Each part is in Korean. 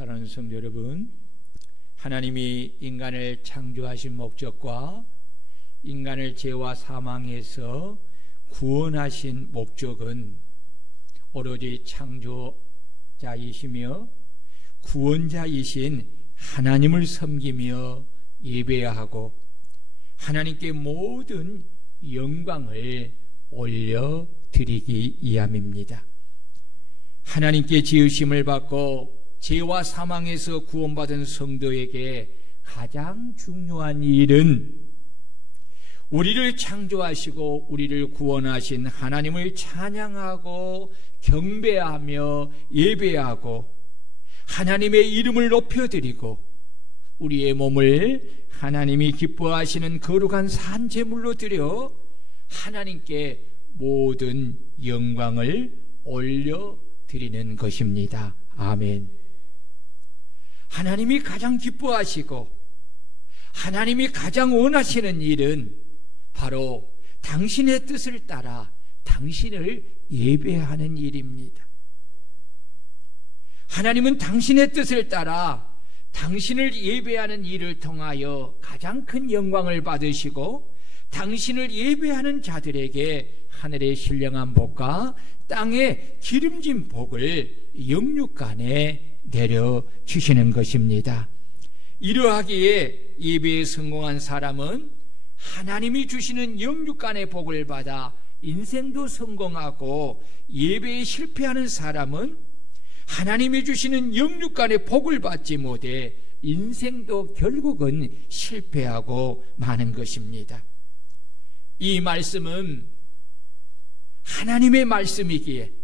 사랑하는 성도 여러분, 하나님이 인간을 창조하신 목적과 인간을 죄와 사망에서 구원하신 목적은 오로지 창조자이시며 구원자이신 하나님을 섬기며 예배해야 하고 하나님께 모든 영광을 올려드리기 위함입니다. 하나님께 지으심을 받고 죄와 사망에서 구원받은 성도에게 가장 중요한 일은 우리를 창조하시고 우리를 구원하신 하나님을 찬양하고 경배하며 예배하고 하나님의 이름을 높여드리고 우리의 몸을 하나님이 기뻐하시는 거룩한 산제물로 드려 하나님께 모든 영광을 올려드리는 것입니다. 아멘. 하나님이 가장 기뻐하시고 하나님이 가장 원하시는 일은 바로 당신의 뜻을 따라 당신을 예배하는 일입니다. 하나님은 당신의 뜻을 따라 당신을 예배하는 일을 통하여 가장 큰 영광을 받으시고 당신을 예배하는 자들에게 하늘의 신령한 복과 땅의 기름진 복을 영육간에 내려주시는 것입니다. 이러하기에 예배에 성공한 사람은 하나님이 주시는 영육간의 복을 받아 인생도 성공하고, 예배에 실패하는 사람은 하나님이 주시는 영육간의 복을 받지 못해 인생도 결국은 실패하고 마는 것입니다. 이 말씀은 하나님의 말씀이기에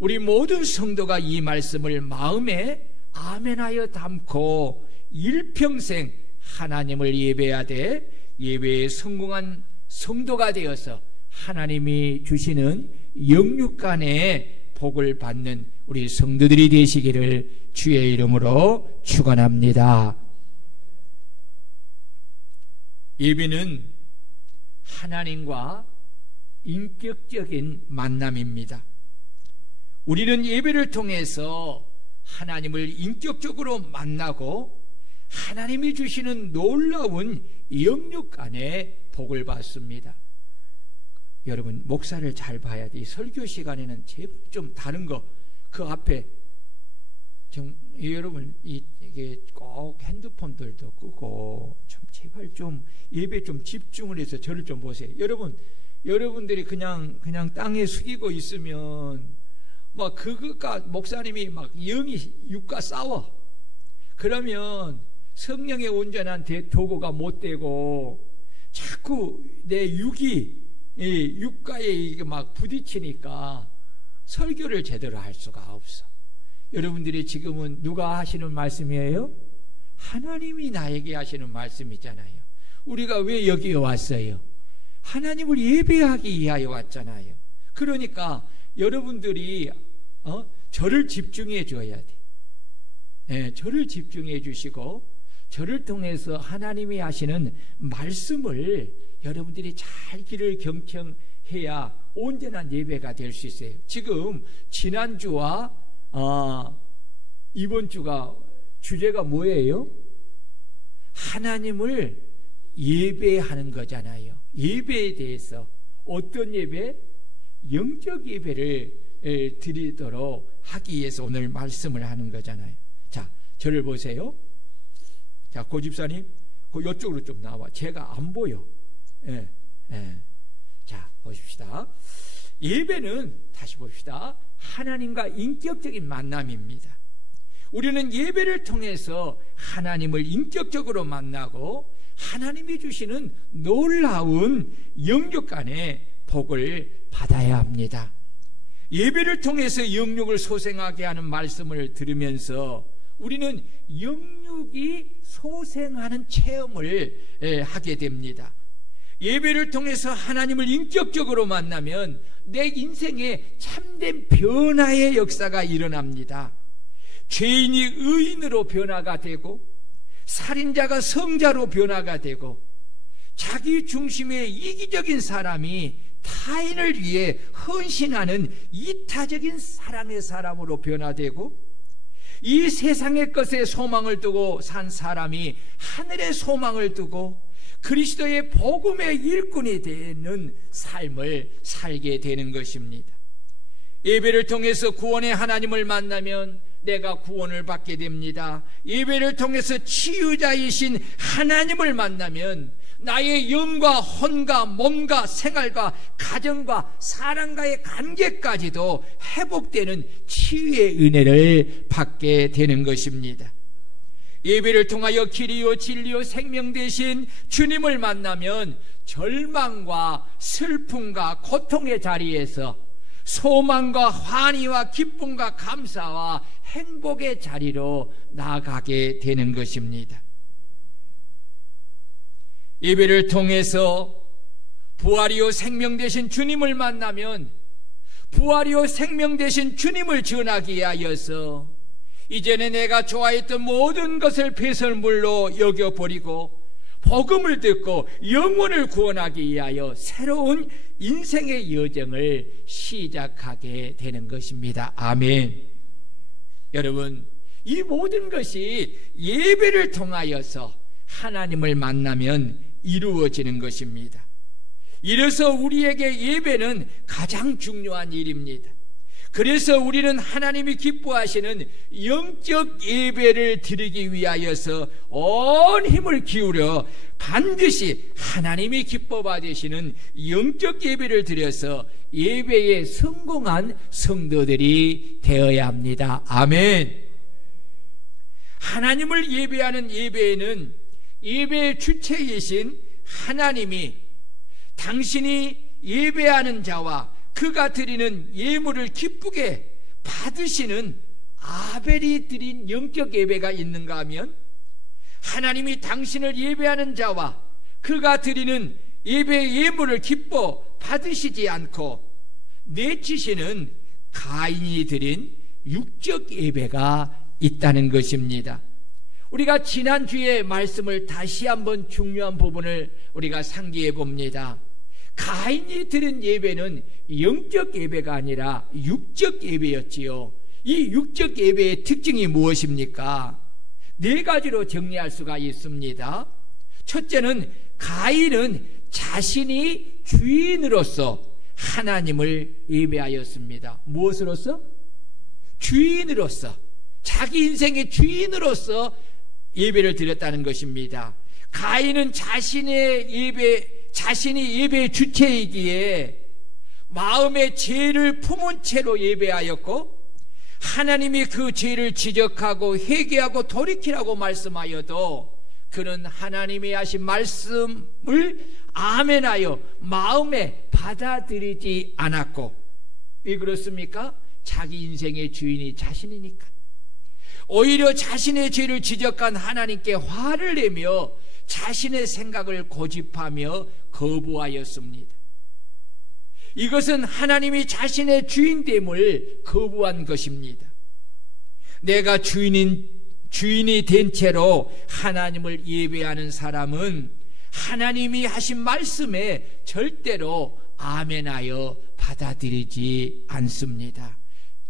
우리 모든 성도가 이 말씀을 마음에 아멘하여 담고 일평생 하나님을 예배하되 예배에 성공한 성도가 되어서 하나님이 주시는 영육간의 복을 받는 우리 성도들이 되시기를 주의 이름으로 축원합니다. 예배는 하나님과 인격적인 만남입니다. 우리는 예배를 통해서 하나님을 인격적으로 만나고 하나님이 주시는 놀라운 영육간의 복을 받습니다. 여러분, 목사를 잘 봐야 돼. 이 설교 시간에는 제발 좀 다른 거, 그 앞에 여러분 이게 꼭 핸드폰들도 끄고 좀 제발 좀 예배 좀 집중을 해서 저를 좀 보세요. 여러분들이 그냥 땅에 숙이고 있으면 막 그것과 목사님이 막 영이 육과 싸워. 그러면 성령의 온전한 도구가 못 되고 자꾸 내 육과에 막 부딪히니까 설교를 제대로 할 수가 없어. 여러분들이 지금은 누가 하시는 말씀이에요? 하나님이 나에게 하시는 말씀이잖아요. 우리가 왜 여기에 왔어요? 하나님을 예배하기 위하여 왔잖아요. 그러니까 여러분들이 저를 집중해 줘야 돼. 저를 집중해 주시고 저를 통해서 하나님이 하시는 말씀을 여러분들이 잘 귀를 경청해야 온전한 예배가 될 수 있어요. 지금 지난주와 이번 주가 주제가 뭐예요? 하나님을 예배하는 거잖아요. 예배에 대해서 어떤 예배? 영적 예배를 드리도록 하기 위해서 오늘 말씀을 하는 거잖아요. 자, 저를 보세요. 자, 고 집사님, 이쪽으로 좀 나와. 제가 안 보여. 자, 보십시다. 예배는 다시 봅시다. 하나님과 인격적인 만남입니다. 우리는 예배를 통해서 하나님을 인격적으로 만나고 하나님이 주시는 놀라운 영육간의 복을 받아야 합니다. 예배를 통해서 영육을 소생하게 하는 말씀을 들으면서 우리는 영육이 소생하는 체험을 하게 됩니다. 예배를 통해서 하나님을 인격적으로 만나면 내 인생에 참된 변화의 역사가 일어납니다. 죄인이 의인으로 변화가 되고 살인자가 성자로 변화가 되고 자기 중심의 이기적인 사람이 타인을 위해 헌신하는 이타적인 사랑의 사람으로 변화되고 이 세상의 것에 소망을 두고 산 사람이 하늘의 소망을 두고 그리스도의 복음의 일꾼이 되는 삶을 살게 되는 것입니다. 예배를 통해서 구원의 하나님을 만나면 내가 구원을 받게 됩니다. 예배를 통해서 치유자이신 하나님을 만나면 나의 영과 혼과 몸과 생활과 가정과 사람과의 관계까지도 회복되는 치유의 은혜를 받게 되는 것입니다. 예배를 통하여 길이요 진리요 생명 되신 주님을 만나면 절망과 슬픔과 고통의 자리에서 소망과 환희와 기쁨과 감사와 행복의 자리로 나아가게 되는 것입니다. 예배를 통해서 부활이요 생명 되신 주님을 만나면 부활이요 생명 되신 주님을 전하기 위하여서 이전에 내가 좋아했던 모든 것을 배설물로 여겨버리고 복음을 듣고 영혼을 구원하기 위하여 새로운 인생의 여정을 시작하게 되는 것입니다. 아멘. 여러분, 이 모든 것이 예배를 통하여서 하나님을 만나면 이루어지는 것입니다. 이래서 우리에게 예배는 가장 중요한 일입니다. 그래서 우리는 하나님이 기뻐하시는 영적 예배를 드리기 위하여서 온 힘을 기울여 반드시 하나님이 기뻐 받으시는 영적 예배를 드려서 예배에 성공한 성도들이 되어야 합니다. 아멘. 하나님을 예배하는 예배에는 예배의 주체이신 하나님이 당신이 예배하는 자와 그가 드리는 예물을 기쁘게 받으시는 아벨이 드린 영적 예배가 있는가 하면 하나님이 당신을 예배하는 자와 그가 드리는 예배의 예물을 기뻐 받으시지 않고 내치시는 가인이 드린 육적 예배가 있다는 것입니다. 우리가 지난주에 말씀을 다시 한번 중요한 부분을 우리가 상기해 봅니다. 가인이 드린 예배는 영적 예배가 아니라 육적 예배였지요. 이 육적 예배의 특징이 무엇입니까? 네 가지로 정리할 수가 있습니다. 첫째는 가인은 자신이 주인으로서 하나님을 예배하였습니다. 무엇으로서? 주인으로서, 자기 인생의 주인으로서 예배를 드렸다는 것입니다. 가인은 자신이 예배의 주체이기에 마음의 죄를 품은 채로 예배하였고 하나님이 그 죄를 지적하고 회개하고 돌이키라고 말씀하여도 그는 하나님이 하신 말씀을 아멘하여 마음에 받아들이지 않았고, 왜 그렇습니까? 자기 인생의 주인이 자신이니까. 오히려 자신의 죄를 지적한 하나님께 화를 내며 자신의 생각을 고집하며 거부하였습니다. 이것은 하나님이 자신의 주인됨을 거부한 것입니다. 내가 주인이 된 채로 하나님을 예배하는 사람은 하나님이 하신 말씀에 절대로 아멘하여 받아들이지 않습니다.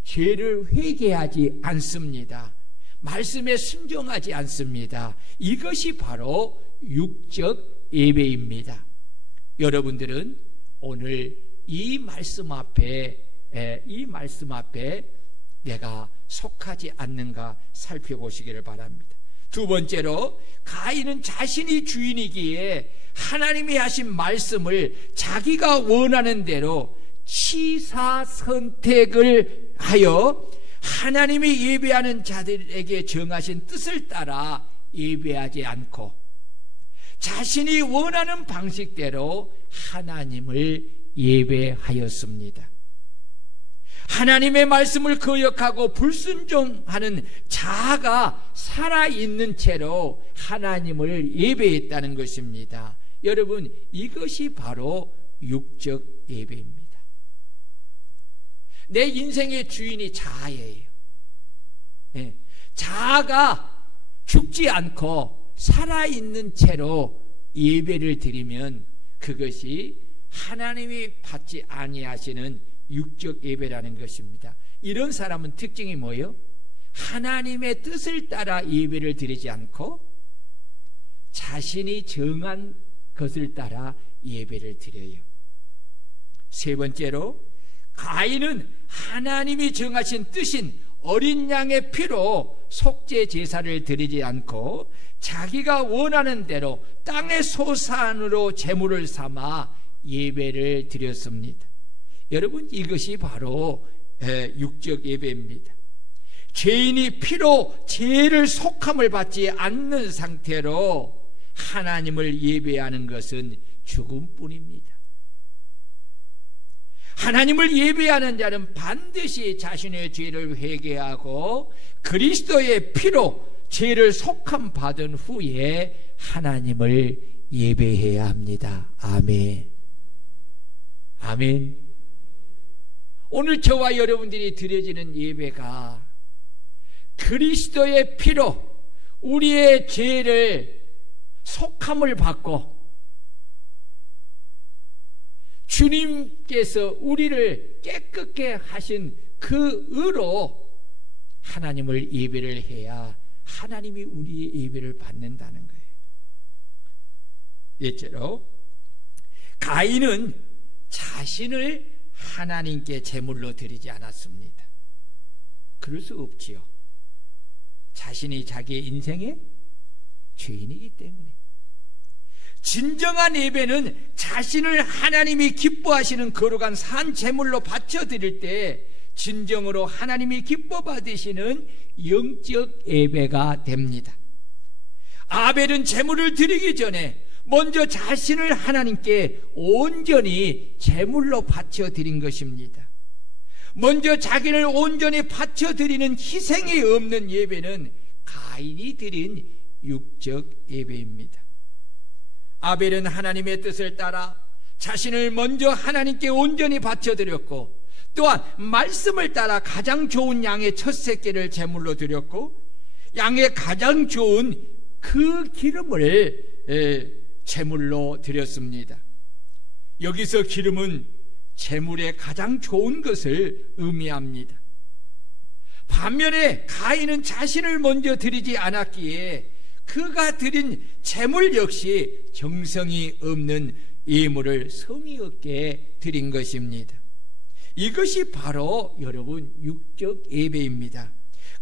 죄를 회개하지 않습니다. 말씀에 순종하지 않습니다. 이것이 바로 육적 예배입니다. 여러분들은 오늘 이 말씀 앞에 내가 속하지 않는가 살펴보시기를 바랍니다. 두 번째로, 가인은 자신이 주인이기에 하나님이 하신 말씀을 자기가 원하는 대로 취사 선택을 하여 하나님이 예배하는 자들에게 정하신 뜻을 따라 예배하지 않고 자신이 원하는 방식대로 하나님을 예배하였습니다. 하나님의 말씀을 거역하고 불순종하는 자아가 살아있는 채로 하나님을 예배했다는 것입니다. 여러분, 이것이 바로 육적 예배입니다. 내 인생의 주인이 자아예요. 네. 자아가 죽지 않고 살아있는 채로 예배를 드리면 그것이 하나님이 받지 아니하시는 육적 예배라는 것입니다. 이런 사람은 특징이 뭐예요? 하나님의 뜻을 따라 예배를 드리지 않고 자신이 정한 것을 따라 예배를 드려요. 세 번째로, 가인은 하나님이 정하신 뜻인 어린 양의 피로 속죄 제사를 드리지 않고 자기가 원하는 대로 땅의 소산으로 제물을 삼아 예배를 드렸습니다. 여러분, 이것이 바로 육적 예배입니다. 죄인이 피로 죄를 속함을 받지 않는 상태로 하나님을 예배하는 것은 죽음뿐입니다. 하나님을 예배하는 자는 반드시 자신의 죄를 회개하고 그리스도의 피로 죄를 속함 받은 후에 하나님을 예배해야 합니다. 아멘. 아멘. 오늘 저와 여러분들이 드려지는 예배가 그리스도의 피로 우리의 죄를 속함을 받고 주님께서 우리를 깨끗게 하신 그 의로 하나님을 예배를 해야 하나님이 우리의 예배를 받는다는 거예요. 넷째로, 가인은 자신을 하나님께 제물로 드리지 않았습니다. 그럴 수 없지요. 자신이 자기의 인생의 주인이기 때문에. 진정한 예배는 자신을 하나님이 기뻐하시는 거룩한 산 제물로 바쳐드릴 때 진정으로 하나님이 기뻐 받으시는 영적 예배가 됩니다. 아벨은 제물을 드리기 전에 먼저 자신을 하나님께 온전히 제물로 바쳐드린 것입니다. 먼저 자기를 온전히 바쳐드리는 희생이 없는 예배는 가인이 드린 육적 예배입니다. 아벨은 하나님의 뜻을 따라 자신을 먼저 하나님께 온전히 바쳐드렸고, 또한 말씀을 따라 가장 좋은 양의 첫 새끼를 제물로 드렸고, 양의 가장 좋은 그 기름을 제물로 드렸습니다. 여기서 기름은 제물의 가장 좋은 것을 의미합니다. 반면에 가인은 자신을 먼저 드리지 않았기에 그가 드린 제물 역시 정성이 없는 예물을 성의 없게 드린 것입니다. 이것이 바로 여러분 육적 예배입니다.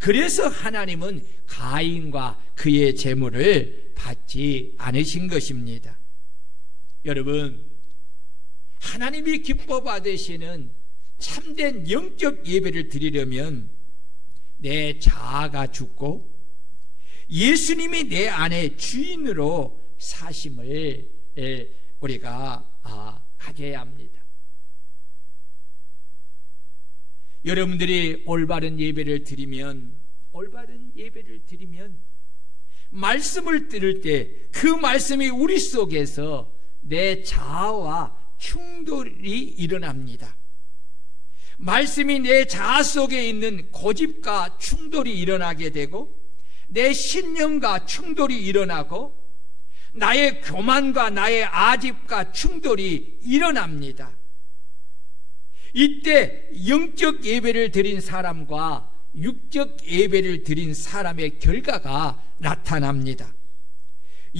그래서 하나님은 가인과 그의 제물을 받지 않으신 것입니다. 여러분, 하나님이 기뻐 받으시는 참된 영적 예배를 드리려면 내 자아가 죽고 예수님이 내 안에 주인으로 사심을 우리가 가져야 합니다. 여러분들이 올바른 예배를 드리면 말씀을 들을 때 그 말씀이 우리 속에서 내 자아와 충돌이 일어납니다. 말씀이 내 자아 속에 있는 고집과 충돌이 일어나게 되고, 내 신념과 충돌이 일어나고, 나의 교만과 나의 아집과 충돌이 일어납니다. 이때 영적 예배를 드린 사람과 육적 예배를 드린 사람의 결과가 나타납니다.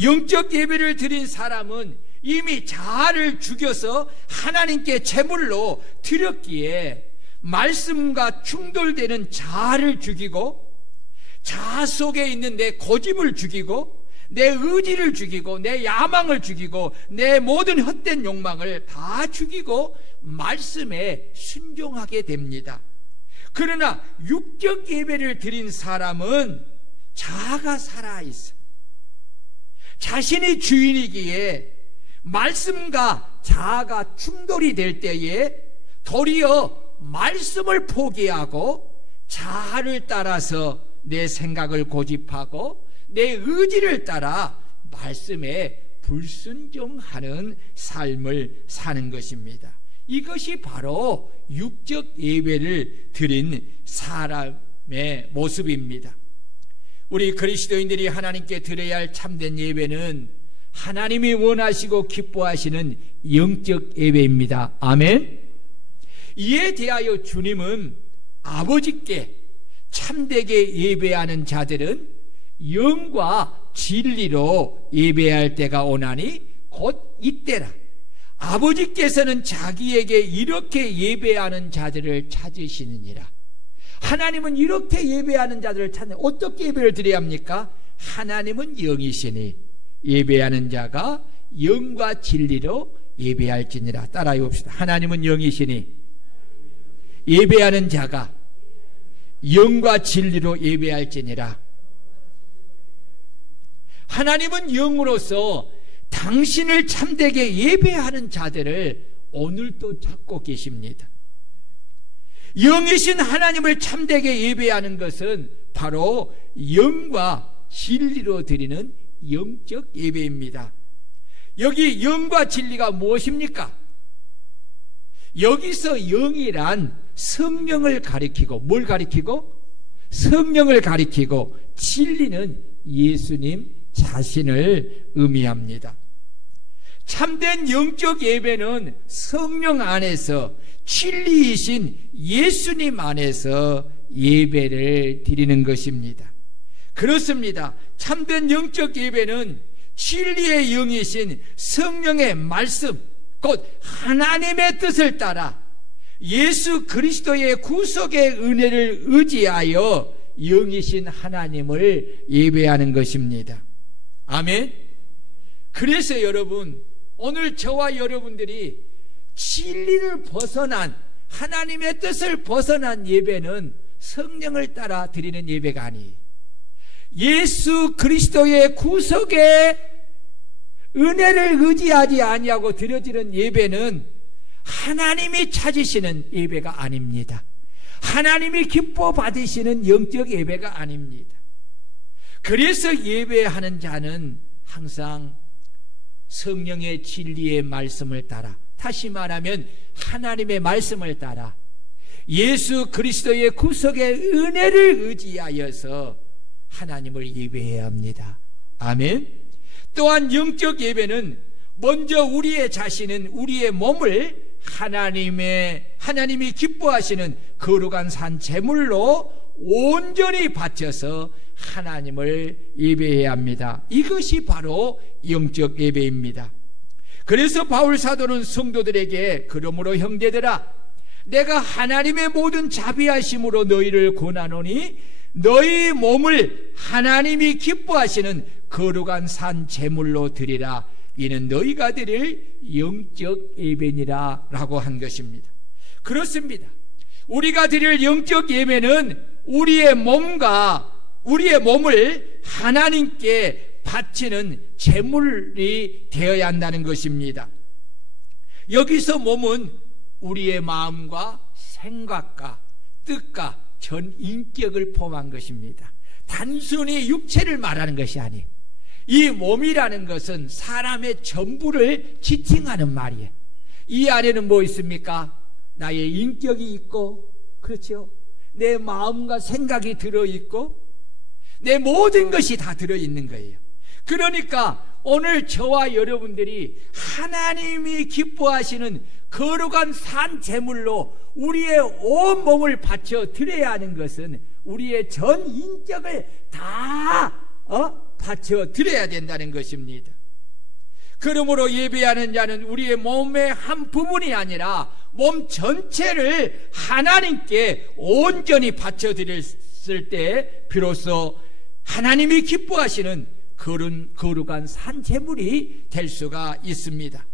영적 예배를 드린 사람은 이미 자아를 죽여서 하나님께 제물로 드렸기에 말씀과 충돌되는 자아를 죽이고, 자아 속에 있는 내 고집을 죽이고, 내 의지를 죽이고, 내 야망을 죽이고, 내 모든 헛된 욕망을 다 죽이고 말씀에 순종하게 됩니다. 그러나 육적 예배를 드린 사람은 자아가 살아있어. 자신이 주인이기에 말씀과 자아가 충돌이 될 때에 도리어 말씀을 포기하고 자아를 따라서 내 생각을 고집하고 내 의지를 따라 말씀에 불순종하는 삶을 사는 것입니다. 이것이 바로 육적 예배를 드린 사람의 모습입니다. 우리 그리스도인들이 하나님께 드려야 할 참된 예배는 하나님이 원하시고 기뻐하시는 영적 예배입니다. 아멘. 이에 대하여 주님은 아버지께 참되게 예배하는 자들은 영과 진리로 예배할 때가 오나니 곧 이때라. 아버지께서는 자기에게 이렇게 예배하는 자들을 찾으시느니라. 하나님은 이렇게 예배하는 자들을 찾는, 어떻게 예배를 드려야 합니까? 하나님은 영이시니 예배하는 자가 영과 진리로 예배할지니라. 따라해 봅시다. 하나님은 영이시니 예배하는 자가 영과 진리로 예배할지니라. 하나님은 영으로서 당신을 참되게 예배하는 자들을 오늘도 찾고 계십니다. 영이신 하나님을 참되게 예배하는 것은 바로 영과 진리로 드리는 영적 예배입니다. 여기 영과 진리가 무엇입니까? 여기서 영이란 성령을 가리키고, 뭘 가리키고? 성령을 가리키고, 진리는 예수님 자신을 의미합니다. 참된 영적 예배는 성령 안에서 진리이신 예수님 안에서 예배를 드리는 것입니다. 그렇습니다. 참된 영적 예배는 진리의 영이신 성령의 말씀, 곧 하나님의 뜻을 따라 예수 그리스도의 구속의 은혜를 의지하여 영이신 하나님을 예배하는 것입니다. 아멘. 그래서 여러분, 오늘 저와 여러분들이 진리를 벗어난, 하나님의 뜻을 벗어난 예배는 성령을 따라 드리는 예배가 아니에요. 예수 그리스도의 구속의 은혜를 의지하지 아니하고 드려지는 예배는 하나님이 찾으시는 예배가 아닙니다. 하나님이 기뻐 받으시는 영적 예배가 아닙니다. 그래서 예배하는 자는 항상 성령의 진리의 말씀을 따라, 다시 말하면 하나님의 말씀을 따라 예수 그리스도의 구속의 은혜를 의지하여서 하나님을 예배해야 합니다. 아멘. 또한 영적 예배는 먼저 우리의 자신은, 우리의 몸을 하나님이 기뻐하시는 거룩한 산 제물로 온전히 바쳐서 하나님을 예배해야 합니다. 이것이 바로 영적 예배입니다. 그래서 바울 사도는 성도들에게, 그러므로 형제들아, 내가 하나님의 모든 자비하심으로 너희를 권하노니 너희 몸을 하나님이 기뻐하시는 거룩한 산 제물로 드리라. 이는 너희가 드릴 영적 예배니라 라고 한 것입니다. 그렇습니다. 우리가 드릴 영적 예배는 우리의 몸을 하나님께 바치는 제물이 되어야 한다는 것입니다. 여기서 몸은 우리의 마음과 생각과 뜻과 전 인격을 포함한 것입니다. 단순히 육체를 말하는 것이 아니에요. 이 몸이라는 것은 사람의 전부를 지칭하는 말이에요. 이 안에는 뭐 있습니까? 나의 인격이 있고, 그렇죠? 내 마음과 생각이 들어있고, 내 모든 것이 다 들어있는 거예요. 그러니까 오늘 저와 여러분들이 하나님이 기뻐하시는 거룩한 산 제물로 우리의 온 몸을 바쳐 드려야 하는 것은 우리의 전 인격을 다 바쳐 드려야 된다는 것입니다. 그러므로 예배하는 자는 우리의 몸의 한 부분이 아니라 몸 전체를 하나님께 온전히 바쳐 드렸을 때 비로소 하나님이 기뻐하시는 거룩한 산 제물이 될 수가 있습니다.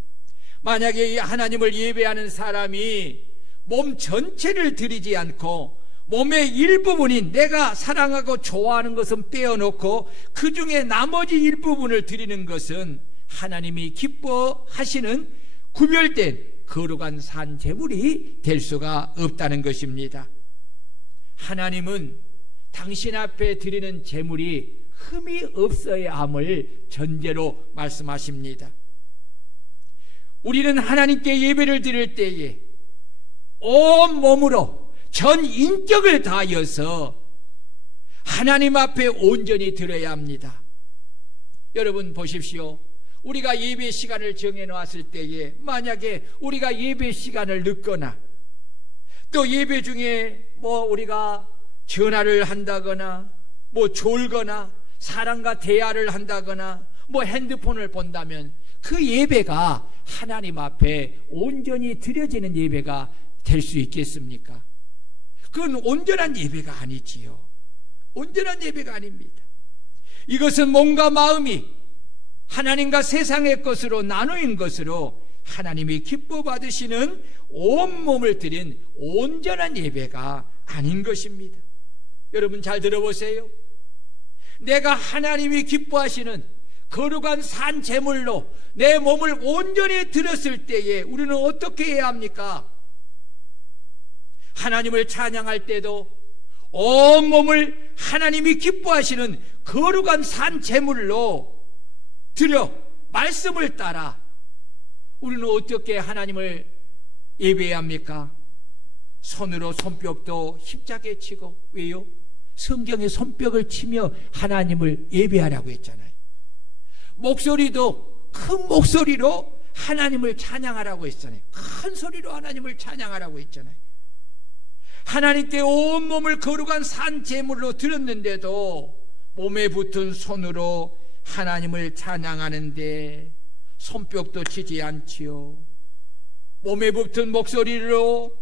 만약에 하나님을 예배하는 사람이 몸 전체를 드리지 않고 몸의 일부분인 내가 사랑하고 좋아하는 것은 빼어놓고 그 중에 나머지 일부분을 드리는 것은 하나님이 기뻐하시는 구별된 거룩한 산 제물이 될 수가 없다는 것입니다. 하나님은 당신 앞에 드리는 제물이 흠이 없어야 함을 전제로 말씀하십니다. 우리는 하나님께 예배를 드릴 때에 온 몸으로 전 인격을 다하여서 하나님 앞에 온전히 드려야 합니다. 여러분 보십시오. 우리가 예배 시간을 정해놓았을 때에 만약에 우리가 예배 시간을 늦거나 또 예배 중에 우리가 전화를 한다거나 뭐 졸거나 사람과 대화를 한다거나 뭐 핸드폰을 본다면 그 예배가 하나님 앞에 온전히 드려지는 예배가 될 수 있겠습니까? 그건 온전한 예배가 아니지요. 온전한 예배가 아닙니다. 이것은 몸과 마음이 하나님과 세상의 것으로 나누인 것으로 하나님이 기뻐 받으시는 온몸을 드린 온전한 예배가 아닌 것입니다. 여러분 잘 들어보세요. 내가 하나님이 기뻐하시는 거룩한 산 제물로 내 몸을 온전히 드렸을 때에 우리는 어떻게 해야 합니까? 하나님을 찬양할 때도 온몸을 하나님이 기뻐하시는 거룩한 산 제물로 드려 말씀을 따라 우리는 어떻게 하나님을 예배해야 합니까? 손으로 손뼉도 힘차게 치고. 왜요? 성경에 손뼉을 치며 하나님을 예배하라고 했잖아요. 목소리도 큰 목소리로 하나님을 찬양하라고 했잖아요. 큰 소리로 하나님을 찬양하라고 했잖아요. 하나님께 온몸을 거룩한 산 제물로 드렸는데도 몸에 붙은 손으로 하나님을 찬양하는데 손뼉도 치지 않지요. 몸에 붙은 목소리로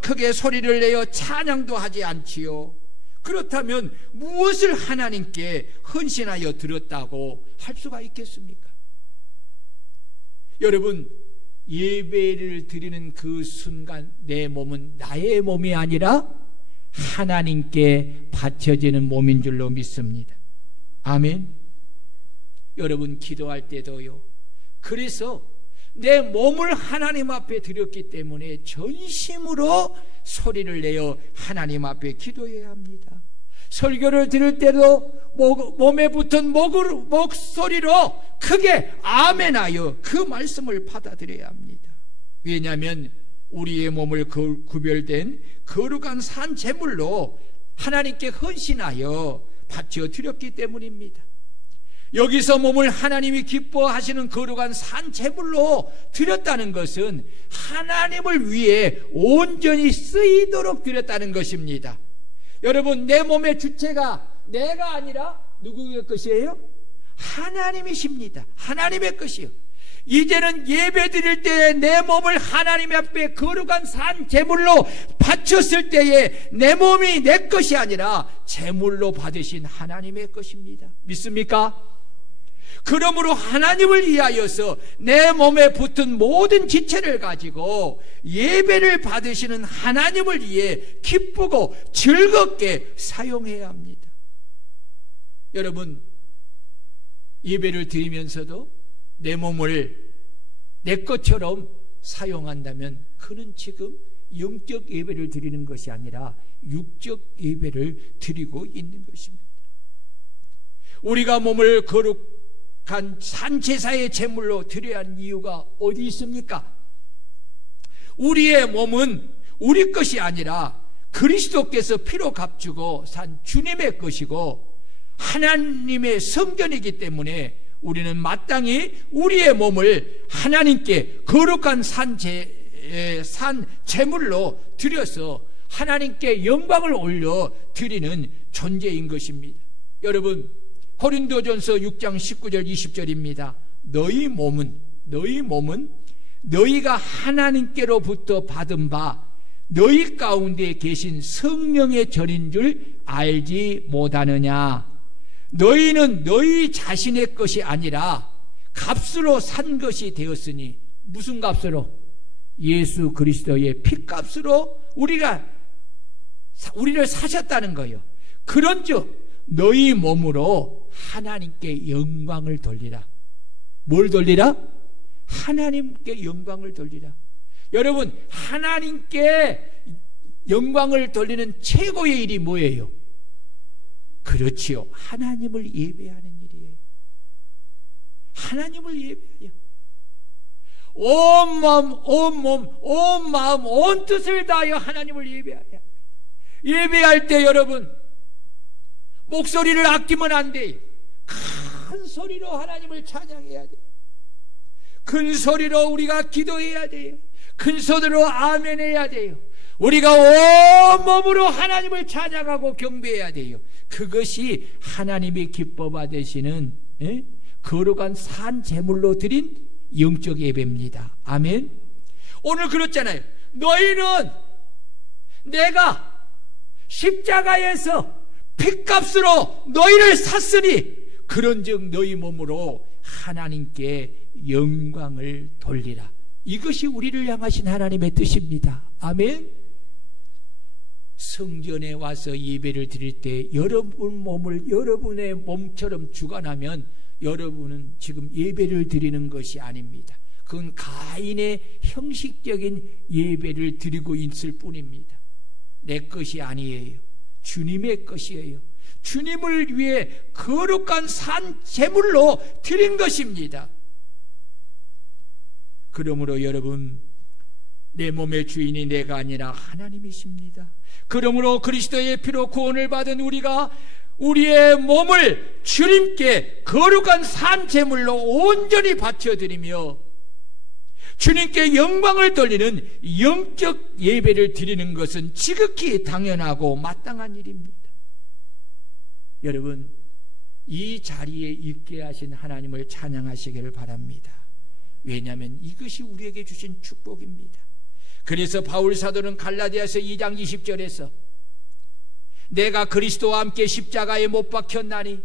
크게 소리를 내어 찬양도 하지 않지요. 그렇다면 무엇을 하나님께 헌신하여 드렸다고 할 수가 있겠습니까? 여러분, 예배를 드리는 그 순간 내 몸은 나의 몸이 아니라 하나님께 바쳐지는 몸인 줄로 믿습니다. 아멘. 여러분 기도할 때도요, 그래서 내 몸을 하나님 앞에 드렸기 때문에 전심으로 소리를 내어 하나님 앞에 기도해야 합니다. 설교를 들을 때도 몸에 붙은 목소리로 크게 아멘하여 그 말씀을 받아들여야 합니다. 왜냐하면 우리의 몸을 구별된 거룩한 산 제물로 하나님께 헌신하여 바쳐 드렸기 때문입니다. 여기서 몸을 하나님이 기뻐하시는 거룩한 산 제물로 드렸다는 것은 하나님을 위해 온전히 쓰이도록 드렸다는 것입니다. 여러분, 내 몸의 주체가 내가 아니라 누구의 것이에요? 하나님이십니다. 하나님의 것이요. 이제는 예배 드릴 때에 내 몸을 하나님 앞에 거룩한 산 제물로 바쳤을 때에 내 몸이 내 것이 아니라 제물로 받으신 하나님의 것입니다. 믿습니까? 그러므로 하나님을 위하여서 내 몸에 붙은 모든 지체를 가지고 예배를 받으시는 하나님을 위해 기쁘고 즐겁게 사용해야 합니다. 여러분, 예배를 드리면서도 내 몸을 내 것처럼 사용한다면 그는 지금 영적 예배를 드리는 것이 아니라 육적 예배를 드리고 있는 것입니다. 우리가 몸을 거룩한 산제사의 제물로 드려야 하는 이유가 어디 있습니까? 우리의 몸은 우리 것이 아니라 그리스도께서 피로 값주고 산 주님의 것이고 하나님의 성전이기 때문에 우리는 마땅히 우리의 몸을 하나님께 거룩한 산 제물로 드려서 하나님께 영광을 올려 드리는 존재인 것입니다. 여러분, 고린도전서 6장 19절 20절입니다. 너희 몸은 너희가 하나님께로부터 받은 바 너희 가운데 계신 성령의 전인 줄 알지 못하느냐. 너희는 너희 자신의 것이 아니라 값으로 산 것이 되었으니. 무슨 값으로? 예수 그리스도의 피값으로 우리를 사셨다는 거예요. 그런즉 너희 몸으로 하나님께 영광을 돌리라. 뭘 돌리라? 하나님께 영광을 돌리라. 여러분, 하나님께 영광을 돌리는 최고의 일이 뭐예요? 그렇지요, 하나님을 예배하는 일이에요. 하나님을 예배해요. 온 마음, 온 몸, 온 마음, 온 뜻을 다하여 하나님을 예배해야 합니다. 예배할 때 여러분, 목소리를 아끼면 안 돼요. 큰 소리로 하나님을 찬양해야 돼요. 큰 소리로 우리가 기도해야 돼요. 큰 소리로 아멘해야 돼요. 우리가 온몸으로 하나님을 찬양하고 경배해야 돼요. 그것이 하나님이 기뻐 받으시는 거룩한 산 제물로 드린 영적 예배입니다. 아멘. 오늘 그렇잖아요. 너희는 내가 십자가에서 핏값으로 너희를 샀으니 그런즉 너희 몸으로 하나님께 영광을 돌리라. 이것이 우리를 향하신 하나님의 뜻입니다. 아멘. 성전에 와서 예배를 드릴 때 여러분 몸을 여러분의 몸처럼 주관하면 여러분은 지금 예배를 드리는 것이 아닙니다. 그건 가인의 형식적인 예배를 드리고 있을 뿐입니다. 내 것이 아니에요. 주님의 것이에요. 주님을 위해 거룩한 산 제물로 드린 것입니다. 그러므로 여러분, 내 몸의 주인이 내가 아니라 하나님이십니다. 그러므로 그리스도의 피로 구원을 받은 우리가 우리의 몸을 주님께 거룩한 산 제물로 온전히 바쳐드리며 주님께 영광을 돌리는 영적 예배를 드리는 것은 지극히 당연하고 마땅한 일입니다. 여러분, 이 자리에 있게 하신 하나님을 찬양하시기를 바랍니다. 왜냐하면 이것이 우리에게 주신 축복입니다. 그래서 바울 사도는 갈라디아서 2장 20절에서 내가 그리스도와 함께 십자가에 못 박혔나니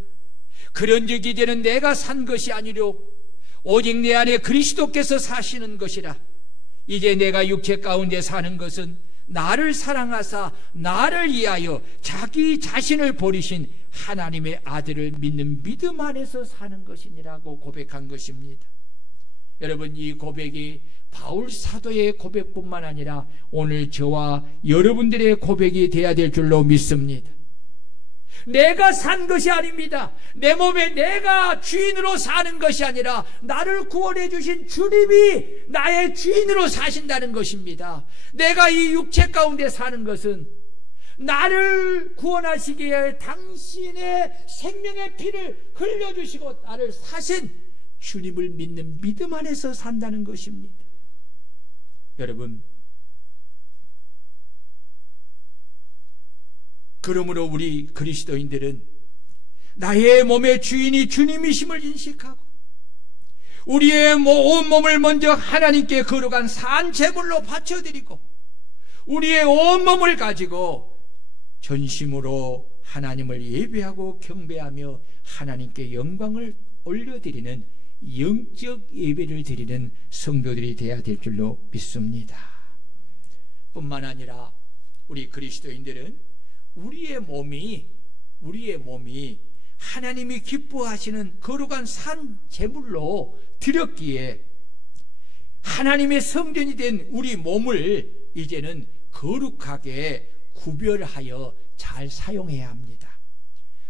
그런즉 이제는 내가 산 것이 아니요 오직 내 안에 그리스도께서 사시는 것이라. 이제 내가 육체 가운데 사는 것은 나를 사랑하사 나를 위하여 자기 자신을 버리신 하나님의 아들을 믿는 믿음 안에서 사는 것이니라고 고백한 것입니다. 여러분, 이 고백이 바울 사도의 고백뿐만 아니라 오늘 저와 여러분들의 고백이 되어야 될 줄로 믿습니다. 내가 산 것이 아닙니다. 내 몸에 내가 주인으로 사는 것이 아니라 나를 구원해 주신 주님이 나의 주인으로 사신다는 것입니다. 내가 이 육체 가운데 사는 것은 나를 구원하시기에 당신의 생명의 피를 흘려주시고 나를 사신 주님을 믿는 믿음 안에서 산다는 것입니다. 여러분, 그러므로 우리 그리스도인들은 나의 몸의 주인이 주님이심을 인식하고 우리의 온 몸을 먼저 하나님께 거룩한 산 제물로 바쳐드리고 우리의 온 몸을 가지고 전심으로 하나님을 예배하고 경배하며 하나님께 영광을 올려드리는 영적 예배를 드리는 성도들이 되어야 될 줄로 믿습니다. 뿐만 아니라 우리 그리스도인들은 우리의 몸이 하나님이 기뻐하시는 거룩한 산 제물로 드렸기에 하나님의 성전이 된 우리 몸을 이제는 거룩하게 구별하여 잘 사용해야 합니다.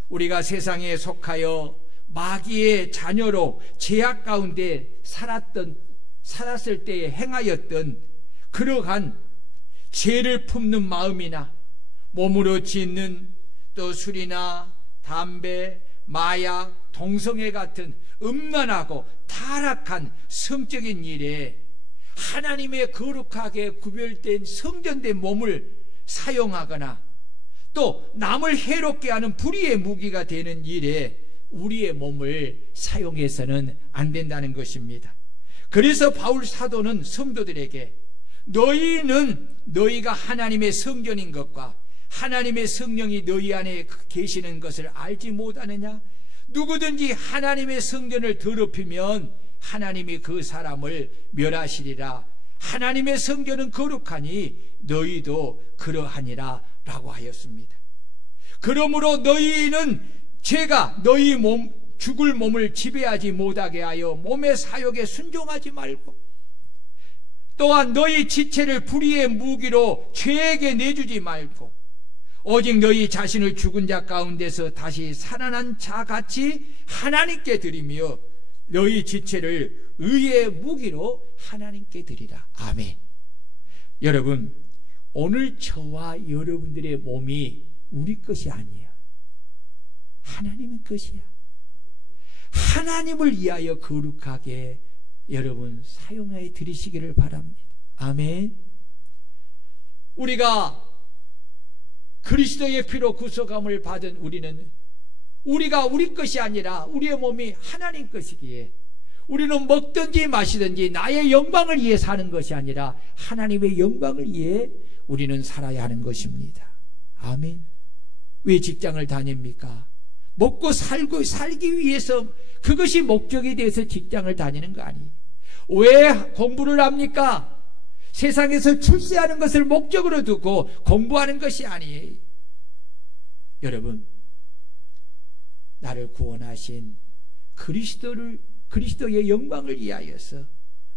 우리가 세상에 속하여 마귀의 자녀로 죄악 가운데 살았을 때에 행하였던 그러한 죄를 품는 마음이나 몸으로 짓는 또 술이나 담배, 마약, 동성애 같은 음란하고 타락한 성적인 일에 하나님의 거룩하게 구별된 성전된 몸을 사용하거나 또 남을 해롭게 하는 불의의 무기가 되는 일에 우리의 몸을 사용해서는 안 된다는 것입니다. 그래서 바울 사도는 성도들에게 너희가 하나님의 성전인 것과 하나님의 성령이 너희 안에 계시는 것을 알지 못하느냐? 누구든지 하나님의 성전을 더럽히면 하나님이 그 사람을 멸하시리라. 하나님의 성전은 거룩하니 너희도 그러하니라 라고 하였습니다. 그러므로 너희는 죄가 너희 죽을 몸을 지배하지 못하게 하여 몸의 사욕에 순종하지 말고 또한 너희 지체를 불의의 무기로 죄에게 내주지 말고 오직 너희 자신을 죽은 자 가운데서 다시 살아난 자같이 하나님께 드리며 너희 지체를 의의 무기로 하나님께 드리라. 아멘. 여러분, 오늘 저와 여러분들의 몸이 우리 것이 아니야. 하나님의 것이야. 하나님을 위하여 거룩하게 여러분 사용하여 드리시기를 바랍니다. 아멘. 우리가 그리스도의 피로 구속함을 받은 우리는 우리가 우리 것이 아니라 우리의 몸이 하나님 것이기에 우리는 먹든지 마시든지 나의 영광을 위해 사는 것이 아니라 하나님의 영광을 위해 우리는 살아야 하는 것입니다. 아멘. 왜 직장을 다닙니까? 먹고 살기 위해서, 그것이 목적에 대해서 직장을 다니는 거 아니에요. 왜 공부를 합니까? 세상에서 출세하는 것을 목적으로 두고 공부하는 것이 아니에요. 여러분, 나를 구원하신 그리스도의 영광을 위하여서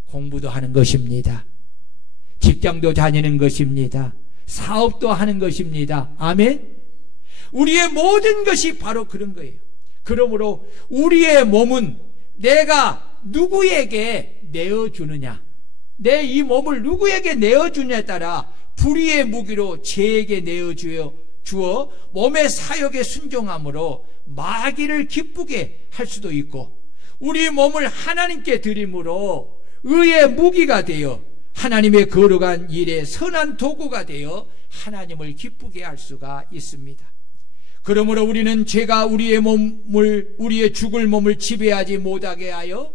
공부도 하는 것입니다. 직장도 다니는 것입니다. 사업도 하는 것입니다. 아멘. 우리의 모든 것이 바로 그런 거예요. 그러므로 우리의 몸은 내가 누구에게 내어주느냐, 내 이 몸을 누구에게 내어주냐에 따라 불의의 무기로 죄에게 내어주어 몸의 사욕에 순종함으로 마귀를 기쁘게 할 수도 있고, 우리 몸을 하나님께 드림으로 의의 무기가 되어 하나님의 거룩한 일에 선한 도구가 되어 하나님을 기쁘게 할 수가 있습니다. 그러므로 우리는 죄가 우리의 죽을 몸을 지배하지 못하게 하여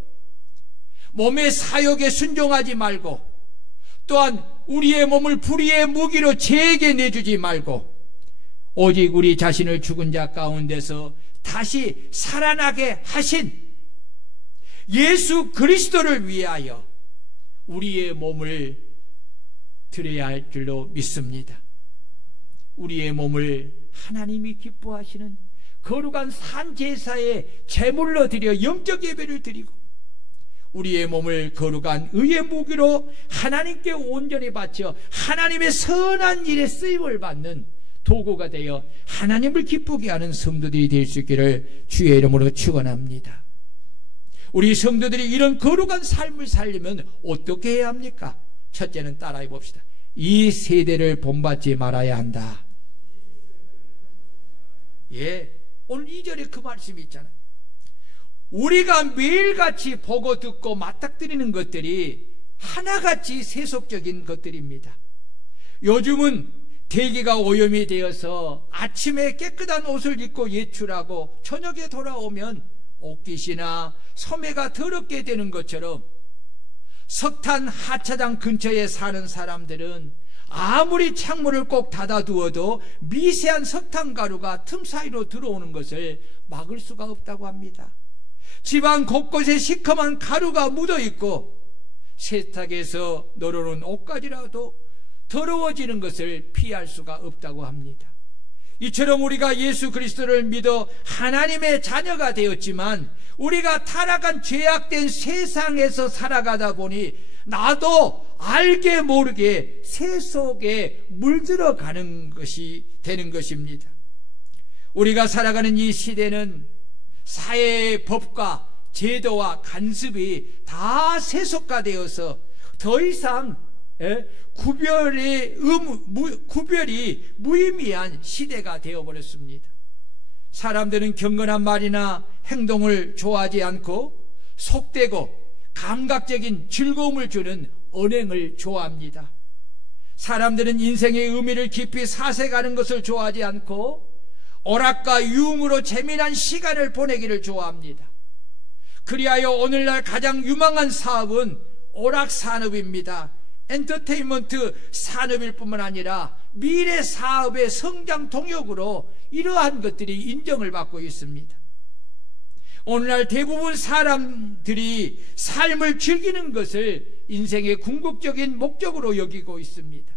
몸의 사욕에 순종하지 말고, 또한 우리의 몸을 불의의 무기로 죄에게 내주지 말고, 오직 우리 자신을 죽은 자 가운데서 다시 살아나게 하신 예수 그리스도를 위하여 우리의 몸을 드려야 할 줄로 믿습니다. 우리의 몸을 하나님이 기뻐하시는 거룩한 산제사의 제물로 드려 영적 예배를 드리고, 우리의 몸을 거룩한 의의 무기로 하나님께 온전히 바쳐 하나님의 선한 일에 쓰임을 받는 도구가 되어 하나님을 기쁘게 하는 성도들이 될 수 있기를 주의 이름으로 축원합니다. 우리 성도들이 이런 거룩한 삶을 살려면 어떻게 해야 합니까? 첫째는 따라해 봅시다. 이 세대를 본받지 말아야 한다. 예, 오늘 2절에 그 말씀이 있잖아요. 우리가 매일같이 보고 듣고 맞닥뜨리는 것들이 하나같이 세속적인 것들입니다. 요즘은 대기가 오염이 되어서 아침에 깨끗한 옷을 입고 외출하고 저녁에 돌아오면 옷깃이나 소매가 더럽게 되는 것처럼, 석탄 하차장 근처에 사는 사람들은 아무리 창문을 꼭 닫아두어도 미세한 석탄 가루가 틈 사이로 들어오는 것을 막을 수가 없다고 합니다. 집안 곳곳에 시커먼 가루가 묻어있고 세탁에서 널어놓은 옷까지라도 더러워지는 것을 피할 수가 없다고 합니다. 이처럼 우리가 예수 그리스도를 믿어 하나님의 자녀가 되었지만 우리가 타락한 죄악된 세상에서 살아가다 보니 나도 알게 모르게 새 속에 물들어가는 것이 되는 것입니다. 우리가 살아가는 이 시대는 사회의 법과 제도와 간섭이 다 세속화되어서 더 이상 구별이 무의미한 시대가 되어버렸습니다. 사람들은 경건한 말이나 행동을 좋아하지 않고 속되고 감각적인 즐거움을 주는 언행을 좋아합니다. 사람들은 인생의 의미를 깊이 사색하는 것을 좋아하지 않고 오락과 유흥으로 재미난 시간을 보내기를 좋아합니다. 그리하여 오늘날 가장 유망한 사업은 오락산업입니다. 엔터테인먼트 산업일 뿐만 아니라 미래 사업의 성장 동력으로 이러한 것들이 인정을 받고 있습니다. 오늘날 대부분 사람들이 삶을 즐기는 것을 인생의 궁극적인 목적으로 여기고 있습니다.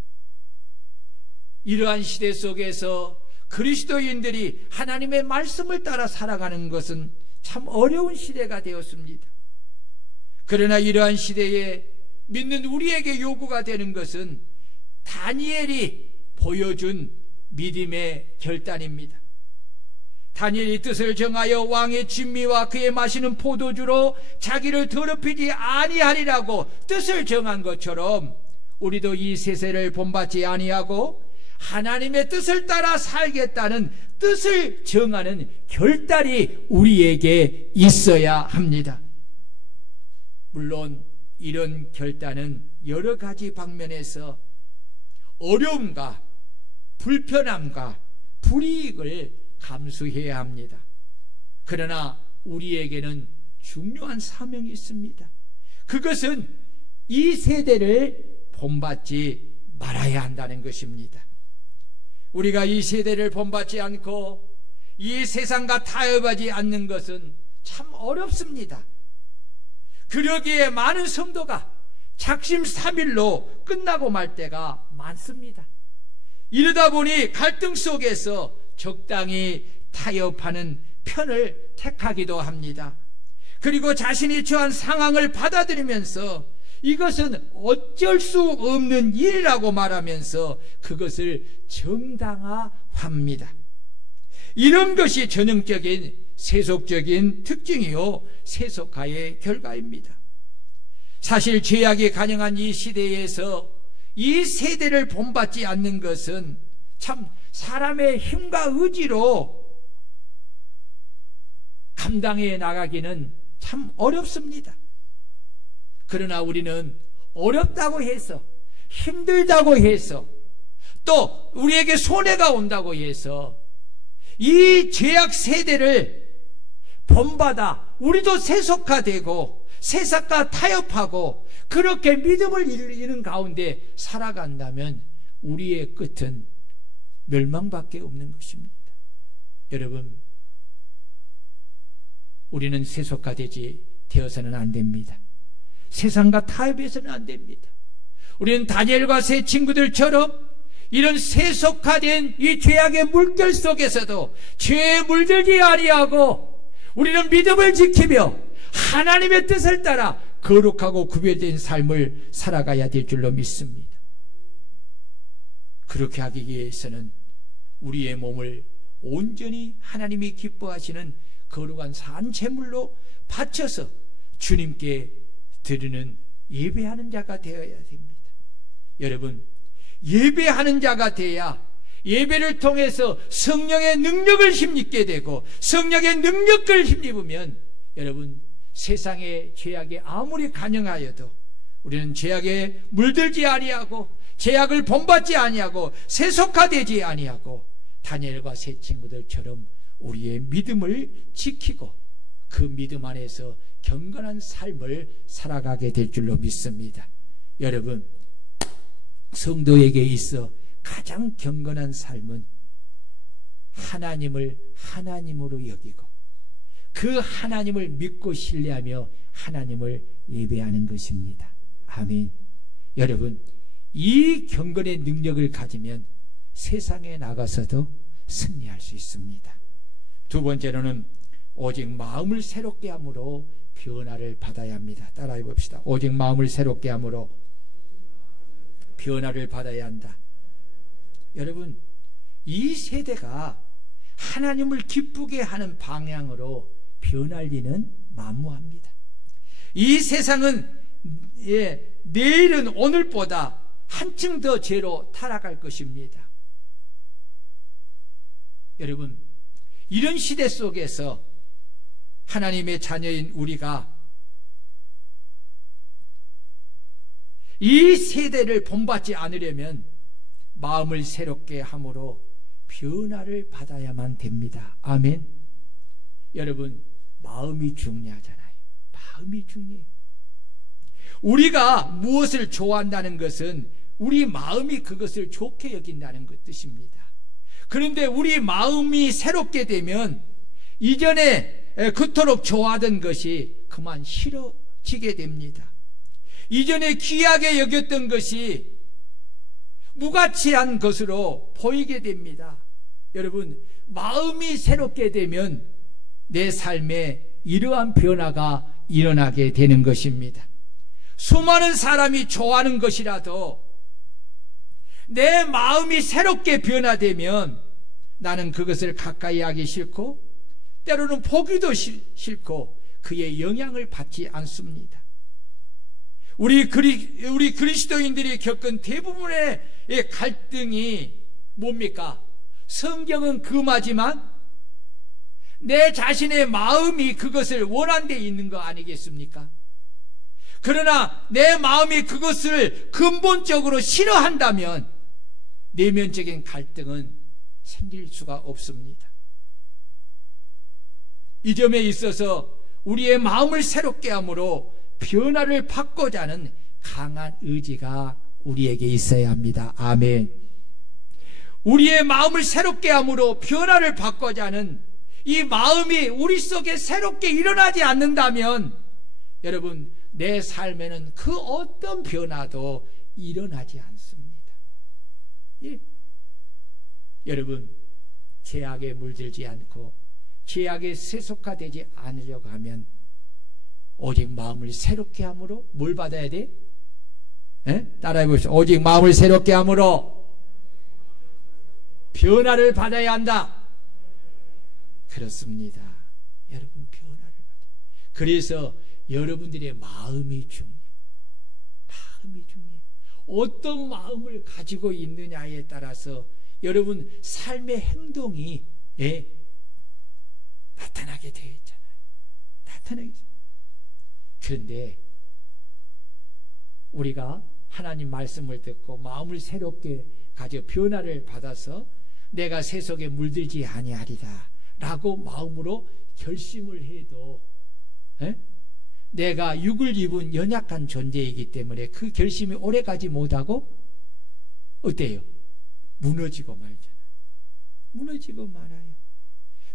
이러한 시대 속에서 그리스도인들이 하나님의 말씀을 따라 살아가는 것은 참 어려운 시대가 되었습니다. 그러나 이러한 시대에 믿는 우리에게 요구가 되는 것은 다니엘이 보여준 믿음의 결단입니다. 다니엘이 뜻을 정하여 왕의 진미와 그의 마시는 포도주로 자기를 더럽히지 아니하리라고 뜻을 정한 것처럼 우리도 이 세세를 본받지 아니하고 하나님의 뜻을 따라 살겠다는 뜻을 정하는 결단이 우리에게 있어야 합니다. 물론 이런 결단은 여러 가지 방면에서 어려움과 불편함과 불이익을 감수해야 합니다. 그러나 우리에게는 중요한 사명이 있습니다. 그것은 이 세대를 본받지 말아야 한다는 것입니다. 우리가 이 세대를 본받지 않고 이 세상과 타협하지 않는 것은 참 어렵습니다. 그러기에 많은 성도가 작심삼일로 끝나고 말 때가 많습니다. 이러다 보니 갈등 속에서 적당히 타협하는 편을 택하기도 합니다. 그리고 자신이 처한 상황을 받아들이면서 이것은 어쩔 수 없는 일이라고 말하면서 그것을 정당화합니다. 이런 것이 전형적인 세속적인 특징이요 세속화의 결과입니다. 사실 죄악이 가능한 이 시대에서 이 세대를 본받지 않는 것은 참 사람의 힘과 의지로 감당해 나가기는 참 어렵습니다. 그러나 우리는 어렵다고 해서, 힘들다고 해서, 또 우리에게 손해가 온다고 해서 이 죄악 세대를 본받아 우리도 세속화되고 세상과 타협하고 그렇게 믿음을 잃는 가운데 살아간다면 우리의 끝은 멸망밖에 없는 것입니다. 여러분, 우리는 세속화되어서는 안 됩니다. 세상과 타협해서는 안 됩니다. 우리는 다니엘과 세 친구들처럼 이런 세속화된 이 죄악의 물결 속에서도 죄에 물들지 아니하고 우리는 믿음을 지키며 하나님의 뜻을 따라 거룩하고 구별된 삶을 살아가야 될 줄로 믿습니다. 그렇게 하기 위해서는 우리의 몸을 온전히 하나님이 기뻐하시는 거룩한 산 제물로 바쳐서 주님께 드리는 예배하는 자가 되어야 됩니다. 여러분, 예배하는 자가 돼야 예배를 통해서 성령의 능력을 힘입게 되고 성령의 능력을 힘입으면 여러분, 세상의 죄악이 아무리 간영하여도 우리는 죄악에 물들지 아니하고 죄악을 본받지 아니하고 세속화되지 아니하고 다니엘과 세 친구들처럼 우리의 믿음을 지키고 그 믿음 안에서 경건한 삶을 살아가게 될 줄로 믿습니다. 여러분, 성도에게 있어 가장 경건한 삶은 하나님을 하나님으로 여기고 그 하나님을 믿고 신뢰하며 하나님을 예배하는 것입니다. 아멘. 여러분, 이 경건의 능력을 가지면 세상에 나가서도 승리할 수 있습니다. 두 번째로는 오직 마음을 새롭게 함으로 변화를 받아야 합니다. 따라해 봅시다. 오직 마음을 새롭게 함으로 변화를 받아야 한다. 여러분, 이 세대가 하나님을 기쁘게 하는 방향으로 변할 리는 만무합니다. 이 세상은 내일은 오늘보다 한층 더 죄로 타락할 것입니다. 여러분, 이런 시대 속에서 하나님의 자녀인 우리가 이 세대를 본받지 않으려면 마음을 새롭게 함으로 변화를 받아야만 됩니다. 아멘. 여러분, 마음이 중요하잖아요. 마음이 중요해요. 우리가 무엇을 좋아한다는 것은 우리 마음이 그것을 좋게 여긴다는 것 뜻입니다. 그런데 우리 마음이 새롭게 되면 이전에 그토록 좋아하던 것이 그만 싫어지게 됩니다. 이전에 귀하게 여겼던 것이 무가치한 것으로 보이게 됩니다. 여러분, 마음이 새롭게 되면 내 삶에 이러한 변화가 일어나게 되는 것입니다. 수많은 사람이 좋아하는 것이라도 내 마음이 새롭게 변화되면 나는 그것을 가까이 하기 싫고 때로는 보기도 싫고 그의 영향을 받지 않습니다. 우리 그리스도인들이 겪은 대부분의 갈등이 뭡니까? 성경은 금하지만 내 자신의 마음이 그것을 원한 데 있는 거 아니겠습니까? 그러나 내 마음이 그것을 근본적으로 싫어한다면 내면적인 갈등은 생길 수가 없습니다. 이 점에 있어서 우리의 마음을 새롭게 함으로 변화를 받고자 하는 강한 의지가 우리에게 있어야 합니다. 아멘. 우리의 마음을 새롭게 함으로 변화를 받고자 하는 이 마음이 우리 속에 새롭게 일어나지 않는다면 여러분, 내 삶에는 그 어떤 변화도 일어나지 않습니다. 예. 여러분, 죄악에 물들지 않고 죄악에 세속화되지 않으려고 하면 오직 마음을 새롭게 함으로 뭘 받아야 돼? 따라해 보시죠. 오직 마음을 새롭게 함으로 변화를 받아야 한다. 그렇습니다. 여러분, 변화를 받아요. 그래서 여러분들의 마음이 중요해요. 마음이 중요해요. 어떤 마음을 가지고 있느냐에 따라서 여러분 삶의 행동이 나타나게 되어 있잖아요. 나타나게. 그런데 우리가 하나님 말씀을 듣고 마음을 새롭게 가져 변화를 받아서 내가 세속에 물들지 아니하리라 라고 마음으로 결심을 해도 내가 육을 입은 연약한 존재이기 때문에 그 결심이 오래가지 못하고 어때요? 무너지고 말잖아요. 무너지고 말아요.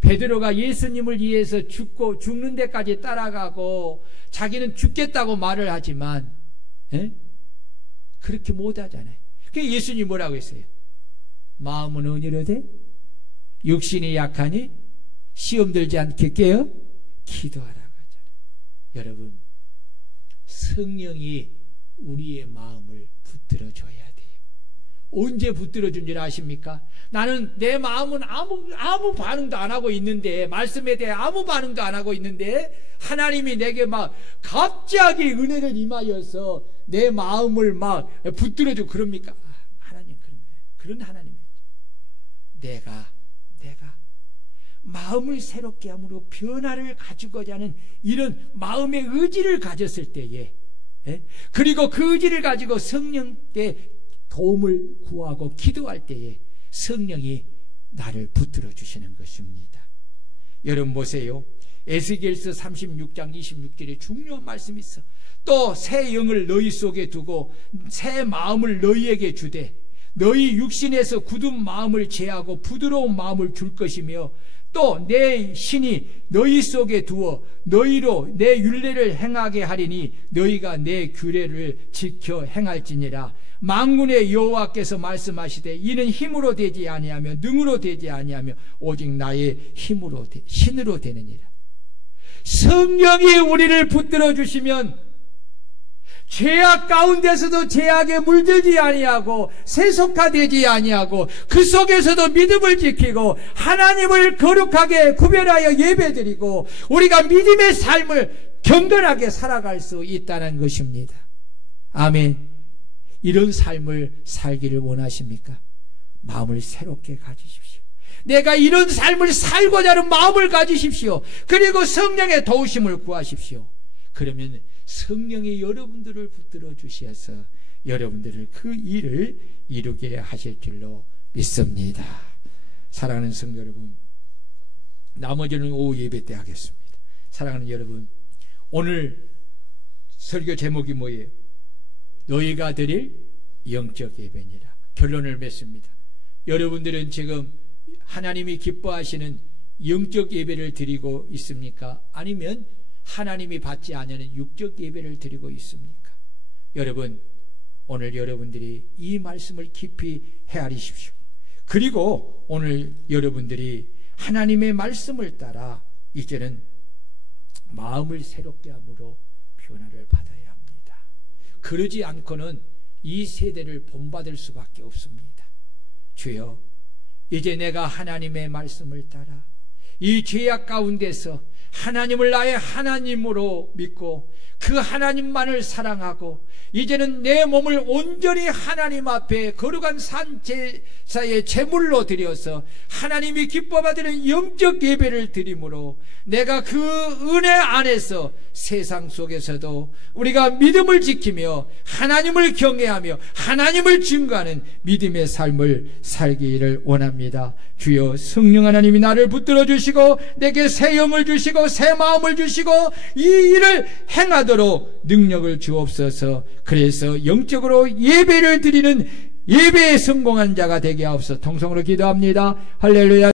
베드로가 예수님을 위해서 죽고 죽는 데까지 따라가고 자기는 죽겠다고 말을 하지만 그렇게 못하잖아요. 그래서 예수님이 뭐라고 했어요? 마음은 온유로되 육신이 약하니 시험 들지 않게 깨어 기도하라고 하잖아요. 여러분, 성령이 우리의 마음을 붙들어줘야 돼요. 언제 붙들어준 줄 아십니까? 나는 내 마음은 아무 반응도 안 하고 있는데, 말씀에 대해 아무 반응도 안 하고 있는데 하나님이 내게 막 갑자기 은혜를 임하여서 내 마음을 막 붙들어주고 그럽니까? 하나님 그런 거예요. 그런 하나님이에요. 내가 마음을 새롭게 함으로 변화를 가지고자 하는 이런 마음의 의지를 가졌을 때에, 그리고 그 의지를 가지고 성령께 도움을 구하고 기도할 때에 성령이 나를 붙들어 주시는 것입니다. 여러분 보세요. 에스겔서 36장 26절에 중요한 말씀이 있어. 또 새 영을 너희 속에 두고 새 마음을 너희에게 주되 너희 육신에서 굳은 마음을 제하고 부드러운 마음을 줄 것이며 또 내 신이 너희 속에 두어 너희로 내 율례를 행하게 하리니 너희가 내 규례를 지켜 행할지니라. 만군의 여호와께서 말씀하시되 이는 힘으로 되지 아니하며 능으로 되지 아니하며 오직 나의 힘으로 신으로 되느니라. 성령이 우리를 붙들어 주시면 죄악 가운데서도 죄악에 물들지 아니하고 세속화되지 아니하고 그 속에서도 믿음을 지키고 하나님을 거룩하게 구별하여 예배드리고 우리가 믿음의 삶을 경건하게 살아갈 수 있다는 것입니다. 아멘. 이런 삶을 살기를 원하십니까? 마음을 새롭게 가지십시오. 내가 이런 삶을 살고자 하는 마음을 가지십시오. 그리고 성령의 도우심을 구하십시오. 그러면 성령이 여러분들을 붙들어 주셔서 여러분들을 그 일을 이루게 하실 줄로 믿습니다. 사랑하는 성도 여러분, 나머지는 오후 예배 때 하겠습니다. 사랑하는 여러분, 오늘 설교 제목이 뭐예요? 너희가 드릴 영적 예배니라. 결론을 맺습니다. 여러분들은 지금 하나님이 기뻐하시는 영적 예배를 드리고 있습니까? 아니면 하나님이 받지 않는 육적 예배를 드리고 있습니까? 여러분, 오늘 여러분들이 이 말씀을 깊이 헤아리십시오. 그리고 오늘 여러분들이 하나님의 말씀을 따라 이제는 마음을 새롭게 함으로 변화를 받아야 합니다. 그러지 않고는 이 세대를 본받을 수밖에 없습니다. 주여, 이제 내가 하나님의 말씀을 따라 이 죄악 가운데서 하나님을 나의 하나님으로 믿고 그 하나님만을 사랑하고 이제는 내 몸을 온전히 하나님 앞에 거룩한 산제사의 제물로 드려서 하나님이 기뻐받는 영적 예배를 드림으로 내가 그 은혜 안에서 세상 속에서도 우리가 믿음을 지키며 하나님을 경외하며 하나님을 증거하는 믿음의 삶을 살기를 원합니다. 주여, 성령 하나님이 나를 붙들어 주시고 내게 새 영을 주시고 새 마음을 주시고 이 일을 행하도록 능력을 주옵소서. 그래서 영적으로 예배를 드리는 예배에 성공한 자가 되게 하옵소서. 통성으로 기도합니다. 할렐루야.